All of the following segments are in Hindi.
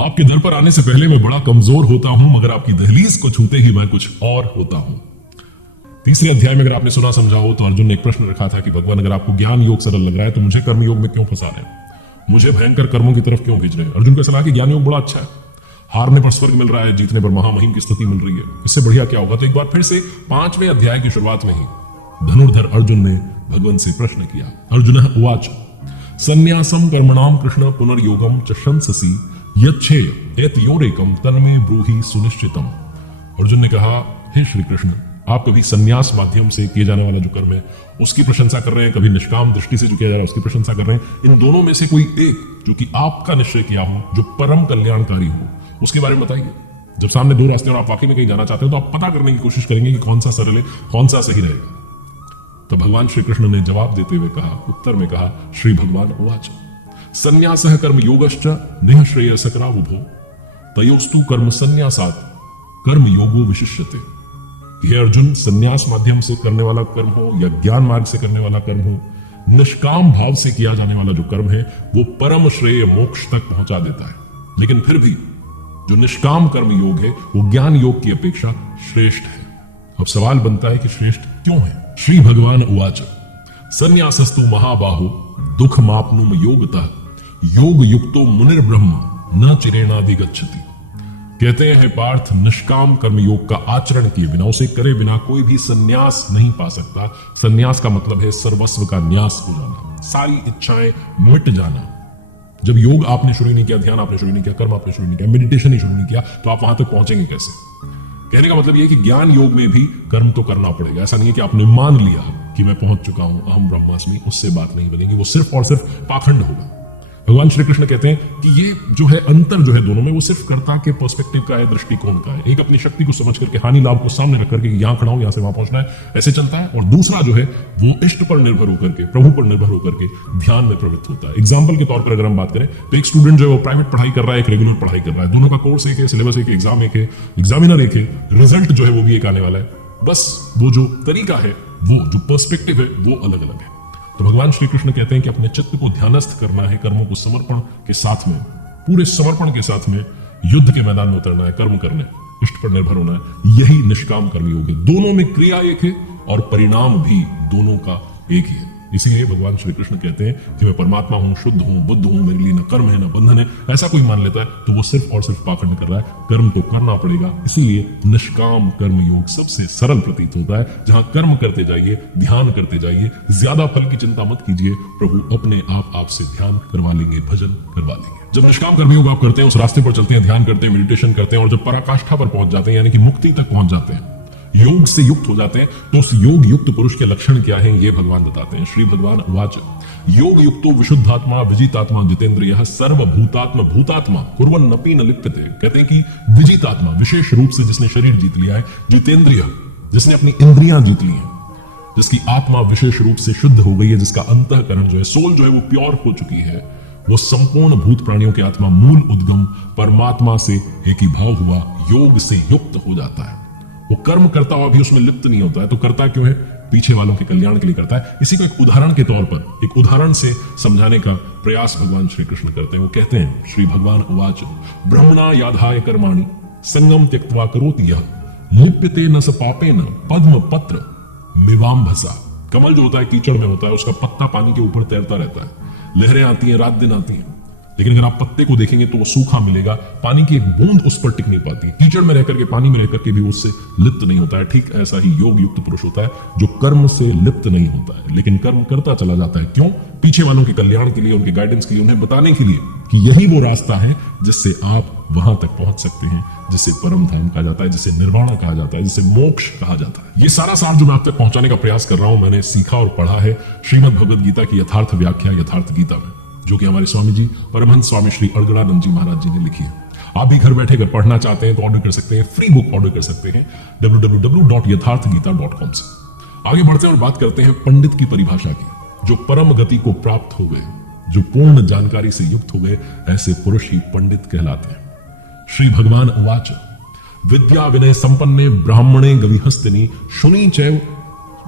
आपके दर पर आने से पहले मैं बड़ा कमजोर होता हूं, मगर आपकी दहलीज को छूते ही मैं कुछ और होता हूं। तीसरे अध्याय में अगर आपने सुना समझा हो तो अर्जुन ने एक प्रश्न रखा था कि भगवान अगर आपको ज्ञान योग सरल लग रहा है तो मुझे कर्म योग में क्यों फंसा रहे हैं, मुझे भयंकर कर्मों की तरफ क्यों भेज रहे हैं। अर्जुन को सलाह कि ज्ञान योग बड़ा अच्छा है, हारने पर स्वर्ग मिल रहा है, जीतने पर महामहिम की स्तुति मिल रही है, इससे बढ़िया क्या होगा। तो एक बार फिर से 5वें अध्याय की शुरुआत में ही धनुर्धर अर्जुन ने भगवान से प्रश्न किया। अर्जुन उवाच संन्यासम कर्मणाम कृष्ण पुनर्योगम च शंससि यच्छे एतयोरेकम तन्मे ब्रूहि सुनिश्चितम। अर्जुन ने कहा, हे श्री कृष्ण, आप कभी संन्यास माध्यम से किए जाने वाला जो कर्म है उसकी प्रशंसा कर रहे हैं, कभी निष्काम दृष्टि से जो किया जा रहा है उसकी प्रशंसा कर रहे हैं। इन दोनों में से कोई एक जो कि आपका निश्चय किया हो, जो परम कल्याणकारी हो, उसके बारे में बताइए। जब सामने दो रास्ते और आप वाकई में कहीं जाना चाहते हो तो आप पता करने की कोशिश करेंगे कि कौन सा सरल है, कौन सा सही रहेगा। तो भगवान श्री कृष्ण ने जवाब देते हुए कहा, उत्तर में कहा, श्री भगवान उवाच संन्यासः कर्म योगश्च नेह श्रेयसकरावुभो तयोस्तु कर्म संन्यासात् कर्म योगो विशिष्यते। हे अर्जुन, संन्यास माध्यम से करने वाला कर्म हो या ज्ञान मार्ग से करने वाला कर्म हो, निष्काम भाव से किया जाने वाला जो कर्म है वो परम श्रेय मोक्ष तक पहुंचा देता है। लेकिन फिर भी जो निष्काम कर्म योग है वो ज्ञान योग की अपेक्षा श्रेष्ठ है। अब सवाल बनता है कि श्रेष्ठ क्यों है। श्री भगवान उवाच संन्यासस्तु महाबाहो दुख मापनुम योगतः योग युक्तो मुनिर्ब्रह्म न चिरेणाधिगच्छति। कहते हैं पार्थ, निष्काम कर्म योग का आचरण किए बिना, उसे करे बिना कोई भी संन्यास नहीं पा सकता। संन्यास का मतलब है सर्वस्व का न्यास हो जाना, सारी इच्छाएं मिट जाना। जब योग आपने शुरू नहीं किया, ध्यान आपने शुरू नहीं किया, कर्म आपने शुरू नहीं किया, मेडिटेशन ही शुरू नहीं किया, तो आप वहां तक पहुंचेंगे कैसे। कहने का मतलब यह कि ज्ञान योग में भी कर्म तो करना पड़ेगा। ऐसा नहीं है कि आपने मान लिया कि मैं पहुंच चुका हूं, अहम ब्रह्मास्मि, उससे बात नहीं बनेगी, वो सिर्फ और सिर्फ पाखंड होगा। भगवान श्री कृष्ण कहते हैं कि ये जो है अंतर जो है दोनों में, वो सिर्फ कर्ता के पर्सपेक्टिव का है, दृष्टिकोण का है। एक अपनी शक्ति को समझ करके, हानि लाभ को सामने रख करके यहां खड़ा हूं, यहां से वहां पहुंचना है, ऐसे चलता है। और दूसरा जो है वो इष्ट पर निर्भर होकर के, प्रभु पर निर्भर होकर के ध्यान में प्रवृत्त होता है। एग्जाम्पल के तौर पर अगर हम बात करें तो एक स्टूडेंट जो है वो प्राइवेट पढ़ाई कर रहा है, एक रेगुलर पढ़ाई कर रहा है, दोनों का कोर्स एक है, सिलेबस एक है, एग्जाम एक है, एग्जामिनर एक है, रिजल्ट जो है वो भी एक आने वाला है। बस वो जो तरीका है, वो जो पर्सपेक्टिव है वो अलग अलग है। तो भगवान श्री कृष्ण कहते हैं कि अपने चित्त को ध्यानस्थ करना है, कर्मों को समर्पण के साथ में, पूरे समर्पण के साथ में युद्ध के मैदान में उतरना है, कर्म करने, इष्ट पर निर्भर होना है। यही निष्काम कर्म योग है। दोनों में क्रिया एक है और परिणाम भी दोनों का एक ही है। इसीलिए भगवान श्री कृष्ण कहते हैं कि मैं परमात्मा हूं, शुद्ध हूं, बुद्ध हूं, मेरे लिए न कर्म है न बंधन है। ऐसा कोई मान लेता है तो वो सिर्फ और सिर्फ पाखंड कर रहा है। कर्म तो करना पड़ेगा। इसीलिए निष्काम कर्म योग सबसे सरल प्रतीत होता है, जहां कर्म करते जाइए, ध्यान करते जाइए, ज्यादा फल की चिंता मत कीजिए, प्रभु अपने आप आपसे ध्यान करवा लेंगे, भजन करवा लेंगे। जब निष्काम कर्म योग आप करते हैं, उस रास्ते पर चलते हैं, ध्यान करते हैं, मेडिटेशन करते हैं, और जब पराकाष्ठा पर पहुंच जाते हैं, यानी कि मुक्ति तक पहुंच जाते हैं, योग से युक्त हो जाते हैं, तो उस योग युक्त पुरुष के लक्षण क्या हैं ये भगवान बताते हैं। श्री भगवान उवाच योग युक्तो विशुद्धात्मा विजितात्मा जितेंद्रियः सर्वभूतात्म भूतात्मा कुर्वन्नपि न लिप्यते। कहते हैं कि विजितात्मा, विशेष रूप से जिसने शरीर जीत लिया है, जितेंद्रिय, जिसने अपनी इंद्रियां जीत ली हैं, जिसकी आत्मा विशेष रूप से शुद्ध हो गई है, जिसका अंतःकरण जो है, सोल जो है वो प्योर हो चुकी है, वो संपूर्ण भूत प्राणियों की आत्मा मूल उद्गम परमात्मा से एक ही भाव हुआ योग से युक्त हो जाता है। वो कर्म करता हुआ भी उसमें लिप्त नहीं होता है। तो करता क्यों है? पीछे वालों के कल्याण के लिए करता है। इसी को एक उदाहरण के तौर पर, एक उदाहरण से समझाने का प्रयास भगवान श्री कृष्ण करते हैं। वो कहते हैं, श्री भगवान उवाच ब्रह्मणा याधाय कर्माणि संगम त्यक्त्वा करोति यः लिप्यते न स पापेन पद्म पत्र मिवाम्भसा। कमल जो होता है कीचड़ में होता है, उसका पत्ता पानी के ऊपर तैरता रहता है, लहरें आती हैं, रात दिन आती हैं, लेकिन अगर आप पत्ते को देखेंगे तो वो सूखा मिलेगा, पानी की एक बूंद उस पर टिक नहीं पाती। कीचड़ में रहकर के, पानी में रहकर के भी उससे लिप्त नहीं होता है। ठीक ऐसा ही योग युक्त पुरुष होता है जो कर्म से लिप्त नहीं होता है, लेकिन कर्म करता चला जाता है। क्यों? पीछे वालों के कल्याण के लिए, उनके गाइडेंस के लिए, उन्हें बताने के लिए कि यही वो रास्ता है जिससे आप वहां तक पहुंच सकते हैं, जिसे परम धाम कहा जाता है, जिसे निर्वाण कहा जाता है, जिसे मोक्ष कहा जाता है। ये सारा सार जो मैं आप तक पहुंचाने का प्रयास कर रहा हूं, मैंने सीखा और पढ़ा है श्रीमद् भगवद गीता की यथार्थ व्याख्या यथार्थ गीता में, जो कि हमारे स्वामी जी परमहंस स्वामी श्री अड़गड़ानंद जी महाराज जी ने लिखी है। आप भी घर बैठे अगर पढ़ना चाहते हैं तो ऑर्डर कर सकते हैं, फ्री बुक ऑर्डर कर सकते हैं www.यथार्थगीता.com से। आगे बढ़ते हैं और बात करते हैं पंडित की परिभाषा की। जो परम गति को प्राप्त हो गए, जो पूर्ण जानकारी से युक्त हो गए, ऐसे पुरुष ही पंडित कहलाते हैं। श्री भगवान उवाच विद्या विनय संपन्ने ब्राह्मणे गविहस्तिनी शुनि चैव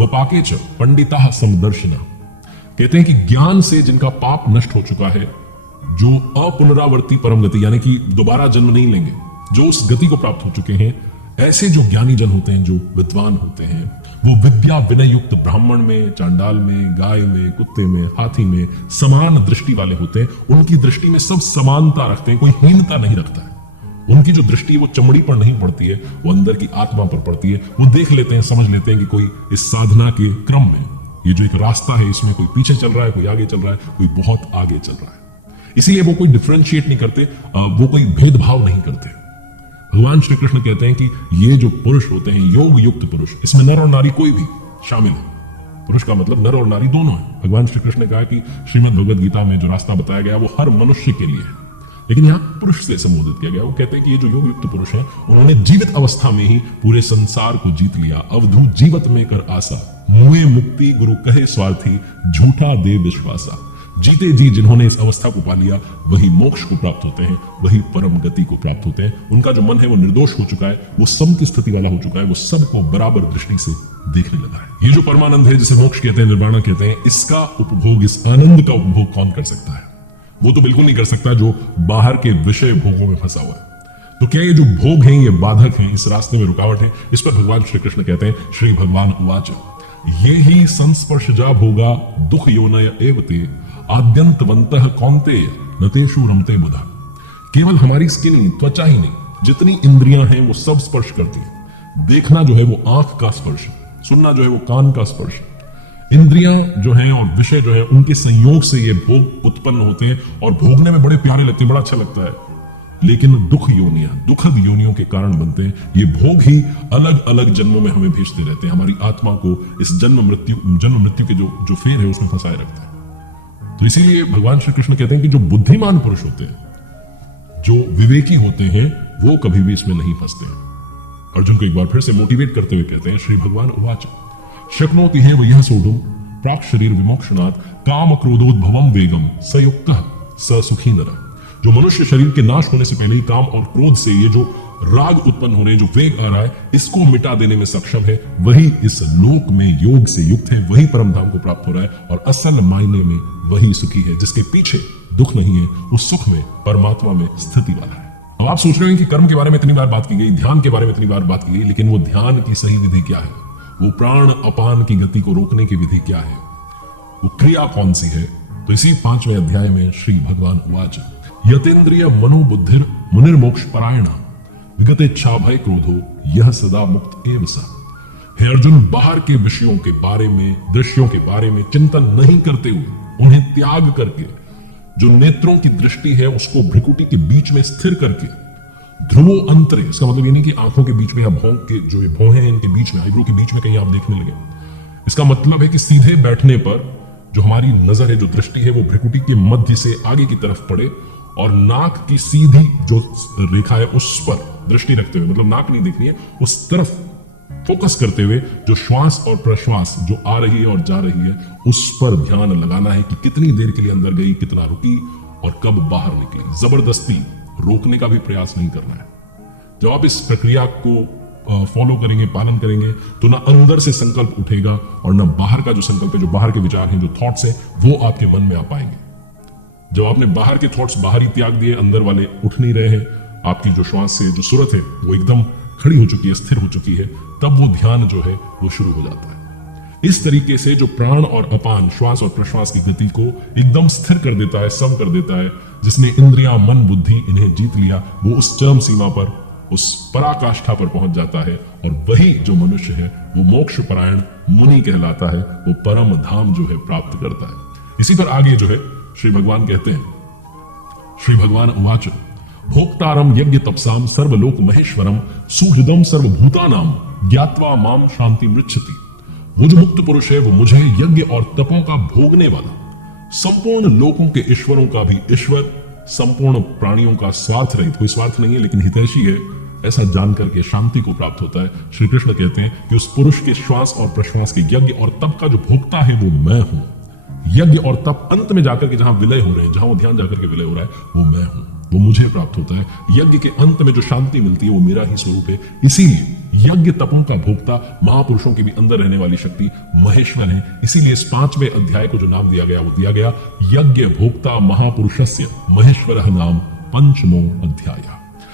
वपाके च पंडिता समदर्शिना। कहते हैं कि ज्ञान से जिनका पाप नष्ट हो चुका है, जो अपुनरावर्ती परम गति यानी कि दोबारा जन्म नहीं लेंगे, जो उस गति को प्राप्त हो चुके हैं, ऐसे जो ज्ञानी जन होते हैं, जो विद्वान होते हैं, वो विद्या विनय युक्त ब्राह्मण में, चांडाल में, गाय में, कुत्ते में, हाथी में समान दृष्टि वाले होते हैं। उनकी दृष्टि में सब समानता रखते हैं, कोई हीनता नहीं रखता है। उनकी जो दृष्टि है वो चमड़ी पर नहीं पड़ती है, वो अंदर की आत्मा पर पड़ती है। वो देख लेते हैं, समझ लेते हैं कि कोई इस साधना के क्रम में ये जो एक रास्ता है, इसमें कोई पीछे चल रहा है, कोई आगे चल रहा है, कोई बहुत आगे चल रहा है। इसीलिए वो कोई डिफरेंशिएट नहीं करते, वो कोई भेदभाव नहीं करते। भगवान श्री कृष्ण कहते हैं कि ये जो पुरुष होते हैं, योग युक्त पुरुष, इसमें नर और नारी कोई भी शामिल है। पुरुष का मतलब नर और नारी दोनों है। भगवान श्री कृष्ण ने कहा कि श्रीमद् भगवद गीता में जो रास्ता बताया गया वो हर मनुष्य के लिए है, लेकिन यहाँ पुरुष से संबोधित किया गया। वो कहते हैं कि ये जो योग युक्त पुरुष हैं, उन्होंने जीवित अवस्था में ही पूरे संसार को जीत लिया। अवधू जीवत में कर आशा, मुए मुक्ति गुरु कहे स्वार्थी, झूठा दे विश्वासा। जीते जी जिन्होंने इस अवस्था को पा लिया, वही मोक्ष को प्राप्त होते हैं, वही परम गति को प्राप्त होते हैं। उनका जो मन है वो निर्दोष हो चुका है, वो सम की स्थिति वाला हो चुका है, वो सबको बराबर दृष्टि से देखने लगा है। ये जो परमानंद है, जिसे मोक्ष कहते हैं, निर्वाणा कहते हैं, इसका उपभोग, इस आनंद का उपभोग कौन कर सकता है? वो तो बिल्कुल नहीं कर सकता जो बाहर के विषय भोगों में फंसा हुआ है। तो क्या ये जो भोग हैं, ये बाधक हैं, इस रास्ते में रुकावट है? इस पर भगवान श्री कृष्ण कहते हैं, श्री भगवान उवाच, ये ही संस्पर्शजा भोगा दुख योनय एवते, आद्यंतवंतः कौन्तेय नतेषु रमते बुधा। केवल हमारी स्किन ही, त्वचा ही नहीं, जितनी इंद्रियां हैं वो सब स्पर्श करती हैं। देखना जो है वो आंख का स्पर्श, सुनना जो है वो कान का स्पर्श। इंद्रियां जो हैं और विषय जो है, उनके संयोग से ये भोग उत्पन्न होते हैं और भोगने में बड़े प्यारे लगते हैं, बड़ा अच्छा लगता है। लेकिन दुख योनियां, दुखद योनियों के कारण बनते हैं। ये भोग ही अलग अलग जन्मों में हमें भेजते रहते हैं, हमारी आत्मा को इस जन्म मृत्यु के जो फेर है उसमें फंसाए रखते हैं। तो इसीलिए भगवान श्री कृष्ण कहते हैं कि जो बुद्धिमान पुरुष होते हैं, जो विवेकी होते हैं, वो कभी भी इसमें नहीं फंसते हैं। अर्जुन को एक बार फिर से मोटिवेट करते हुए कहते हैं, श्री भगवान उवाच, शक्नोति है वह सोढुम प्राक शरीर विमोक्षणात् काम क्रोधोद्भवम वेगम सयुक्तः स सुखी नरः। जो मनुष्य शरीर के नाश होने से पहले ही काम और क्रोध से ये जो राग उत्पन्न होने, जो वेग आ रहा है, इसको मिटा देने में सक्षम है, वही इस लोक में योग से युक्त है, वही परम धाम को प्राप्त हो रहा है और असल मायने में वही सुखी है। जिसके पीछे दुख नहीं है, उस सुख में, परमात्मा में स्थिति वाला है। अब आप सोच रहे हो कि कर्म के बारे में इतनी बार बात की गई, ध्यान के बारे में इतनी बार बात की गई, लेकिन वो ध्यान की सही विधि क्या है? वो प्राण अपान की गति को रोकने की विधि क्या है? वो क्रिया कौन सी है? तो इसी 5वें अध्याय में श्री भगवान उवाच, यतेन्द्रिय मनोबुद्धिर मुनिर्मोक्ष परायण विगतेच्छा भय क्रोधो यह सदा मुक्त एव सा। हे अर्जुन, बाहर के विषयों के बारे में, दृश्यों के बारे में चिंतन नहीं करते हुए, उन्हें त्याग करके, जो नेत्रों की दृष्टि है उसको भ्रुकुटी के बीच में स्थिर करके, ध्रुवो अंतरे, इसका मतलब ये नहीं कि आंखों के बीच में या भौं के जो भौं हैं इनके बीच में, आईब्रो के बीच में कहीं आप देखने लगे। इसका मतलब है कि सीधे बैठने पर जो हमारी नजर है, जो दृष्टि है, वो भ्रुकुटी के मध्य से आगे की तरफ पड़े और नाक की सीधी जो रेखा है उस पर दृष्टि रखते हुए, मतलब नाक नहीं देखनी है, उस तरफ फोकस करते हुए जो श्वास और प्रश्वास जो आ रही है और जा रही है, उस पर ध्यान लगाना है कि कितनी देर के लिए अंदर गई, कितना रुकी और कब बाहर निकली। जबरदस्ती रोकने का भी प्रयास नहीं करना है। जब आप इस प्रक्रिया को फॉलो करेंगे, पालन करेंगे, तो ना अंदर से संकल्प उठेगा और ना बाहर का जो संकल्प है, जो बाहर के विचार हैं, जो थॉट्स हैं, वो आपके मन में आ पाएंगे। जब आपने बाहर के थॉट्स बाहर ही त्याग दिए, अंदर वाले उठ नहीं रहे हैं, आपकी जो श्वास से जो सूरत है वो एकदम खड़ी हो चुकी है, स्थिर हो चुकी है, तब वो ध्यान जो है वो शुरू हो जाता है। इस तरीके से जो प्राण और अपान, श्वास और प्रश्वास की गति को एकदम स्थिर कर देता है, सम कर देता है, जिसने इंद्रियां, मन, बुद्धि इन्हें जीत लिया, वो उस चरम सीमा पर, उस पराकाष्ठा पर पहुंच जाता है और वही जो मनुष्य है वो मोक्ष परायण मुनि कहलाता है, वो परम धाम जो है प्राप्त करता है। इसी पर आगे जो है श्री भगवान कहते हैं, श्री भगवान उवाच, भोक्तारम यज्ञ तपसाम सर्वलोक महेश्वरम सुहृदम सर्वभूतानाम ज्ञात्वा माम शांति मृच्छति। वो जो मुक्त पुरुष है वो मुझे यज्ञ और तपों का भोगने वाला, संपूर्ण लोकों के ईश्वरों का भी ईश्वर, संपूर्ण प्राणियों का स्वार्थ रहित, कोई स्वार्थ नहीं है लेकिन हितैषी है, ऐसा जानकर के शांति को प्राप्त होता है। श्री कृष्ण कहते हैं कि उस पुरुष के श्वास और प्रश्वास के यज्ञ और तप का जो भोक्ता है वो मैं हूं। यज्ञ और तप अंत में जाकर के जहां विलय हो रहे हैं, जहां वो ध्यान जाकर के विलय हो रहा है, वो मैं हूं। वो मुझे प्राप्त होता है। यज्ञ के अंत में जो शांति मिलती है वो मेरा ही स्वरूप है। इसीलिए यज्ञ तपों का भोक्ता, महापुरुषों के भी अंदर रहने वाली शक्ति महेश्वर है। इसीलिए इस 5वें अध्याय को जो नाम दिया गया वो दिया गया यज्ञ भोक्ता महापुरुषस्य महेश्वर नाम 5वां अध्याय।